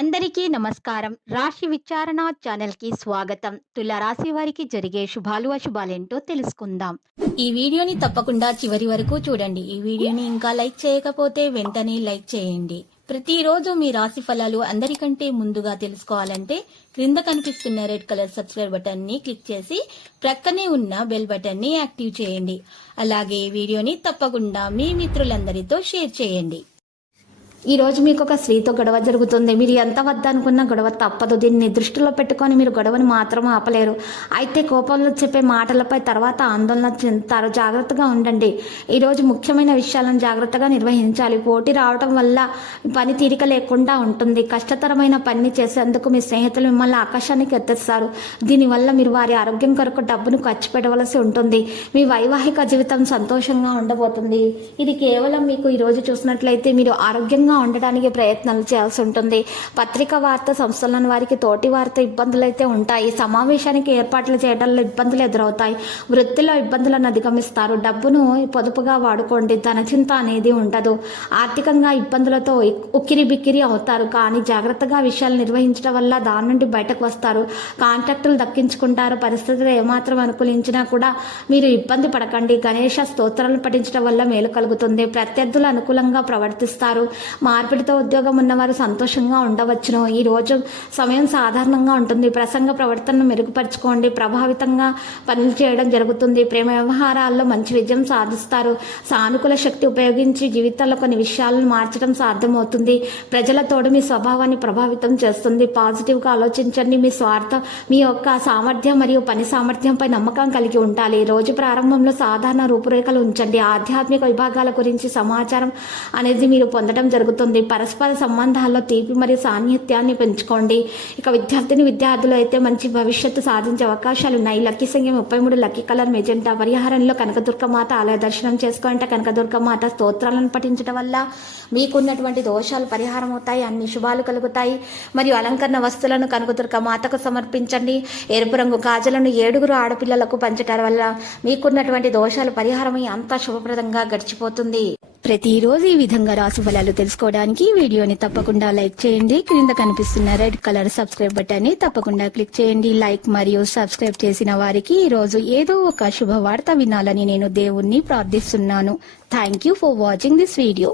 అందరికీ నమస్కారం. రాశి విచారణ ఛానల్‌కి స్వాగతం. తుల రాశి వారికి జరిగే శుభాలు, అశుభాలేంటో తెలుసుకుందాం. ఈ వీడియోని తప్పకుండా చివరి వరకు చూడండి. ఈ వీడియోని ఇంకా లైక్ చేయకపోతే వెంటనే లైక్ చేయండి. ప్రతిరోజు మీ రాశి ఫలాలు అందరికంటే ముందుగా తెలుసుకోవాలంటే క్రింద కనిపిస్తున్న రెడ్ కలర్ సబ్స్క్రైబ్ బటన్ ని క్లిక్ చేసి ప్రక్కనే ఉన్న బెల్ బటన్ ని యాక్టివ్ చేయండి. అలాగే వీడియోని తప్పకుండా మీ మిత్రులందరితో షేర్ చేయండి. ఈ రోజు మీకు ఒక స్త్రీతో గొడవ జరుగుతుంది. మీరు ఎంత వద్దనుకున్నా గొడవ తప్పదు. దీన్ని దృష్టిలో పెట్టుకొని మీరు గొడవని మాత్రం ఆపలేరు. అయితే కోపంలో చెప్పే మాటలపై తర్వాత ఆందోళన చెందుతారు. జాగ్రత్తగా ఉండండి. ఈరోజు ముఖ్యమైన విషయాలను జాగ్రత్తగా నిర్వహించాలి. పోటీ రావడం వల్ల పని తీరిక లేకుండా ఉంటుంది. కష్టతరమైన పని చేసేందుకు మీ స్నేహితులు మిమ్మల్ని ఆకాశానికి ఎత్తేస్తారు. దీనివల్ల మీరు వారి ఆరోగ్యం కొరకు డబ్బును ఖర్చు పెట్టవలసి ఉంటుంది. మీ వైవాహిక జీవితం సంతోషంగా ఉండబోతుంది. ఇది కేవలం మీకు ఈరోజు చూసినట్లయితే మీరు ఆరోగ్యంగా ఉండడానికి ప్రయత్నాలు చేయాల్సి ఉంటుంది. పత్రికా వార్త సంస్థలను వారికి తోటి వార్త ఇబ్బందులు అయితే ఉంటాయి. సమావేశానికి ఏర్పాట్లు చేయడంలో ఇబ్బందులు ఎదురవుతాయి. వృత్తిలో ఇబ్బందులను అధిగమిస్తారు. డబ్బును పొదుపుగా వాడుకోండి. ధనచింత అనేది ఉండదు. ఆర్థికంగా ఇబ్బందులతో ఉక్కిరి బిక్కిరి అవుతారు. కానీ జాగ్రత్తగా విషయాలు నిర్వహించడం వల్ల దాని నుండి బయటకు వస్తారు. కాంట్రాక్టులు దక్కించుకుంటారు. పరిస్థితులు ఏమాత్రం అనుకూలించినా కూడా మీరు ఇబ్బంది పడకండి. గణేష స్తోత్రాలను పఠించడం వల్ల మేలు కలుగుతుంది. ప్రత్యర్థులు అనుకూలంగా ప్రవర్తిస్తారు. మార్పిడితో ఉద్యోగం ఉన్నవారు సంతోషంగా ఉండవచ్చును. ఈ రోజు సమయం సాధారణంగా ఉంటుంది. ప్రసంగ ప్రవర్తనను మెరుగుపరచుకోండి. ప్రభావితంగా పనులు చేయడం జరుగుతుంది. ప్రేమ వ్యవహారాల్లో మంచి విజయం సాధిస్తారు. సానుకూల శక్తి ఉపయోగించి జీవితంలో కొన్ని విషయాలను మార్చడం సాధ్యమవుతుంది. ప్రజల తోడు మీ స్వభావాన్ని ప్రభావితం చేస్తుంది. పాజిటివ్గా ఆలోచించండి. మీ యొక్క సామర్థ్యం మరియు పని సామర్థ్యంపై నమ్మకం కలిగి ఉండాలి. రోజు ప్రారంభంలో సాధారణ రూపురేఖలు ఉంచండి. ఆధ్యాత్మిక విభాగాల గురించి సమాచారం అనేది మీరు పొందడం జరుగుతుంది. పరస్పర సంబంధాల్లో తీపి మరియు సాన్నిహిత్యాన్ని పెంచుకోండి. ఇక విద్యార్థులు అయితే మంచి భవిష్యత్తు సాధించే అవకాశాలు ఉన్నాయి. లక్కీ సంఖ్య 33, లక్కీ కలర్ మెజెంటా. పరిహారంలో కనకదుర్గమాత ఆలయ దర్శనం చేసుకుంటే కనకదుర్గమాత స్తోత్రాలను పఠించడం వల్ల మీకున్నటువంటి దోషాలు పరిహారం అవుతాయి. అన్ని శుభాలు కలుగుతాయి. మరియు అలంకరణ వస్తువులను కనకదుర్గమాతకు సమర్పించండి. ఎరుపు రంగు గాజులను 7 ఆడపిల్లలకు పంచడం వల్ల మీకున్నటువంటి దోషాలు పరిహారమై అంతా శుభప్రదంగా గడిచిపోతుంది. ప్రతిరోజు ఈ విధంగా రాశి ఫలాలు తెలుసుకోవడానికి వీడియోని తప్పకుండా లైక్ చేయండి. క్రింద కనిపిస్తున్న రెడ్ కలర్ సబ్స్క్రైబ్ బటన్ ని తప్పకుండా క్లిక్ చేయండి. లైక్ మరియు సబ్స్క్రైబ్ చేసిన వారికి ఈ రోజు ఏదో ఒక శుభవార్త వినాలని నేను దేవుణ్ణి ప్రార్థిస్తున్నాను. Thank you for watching this video.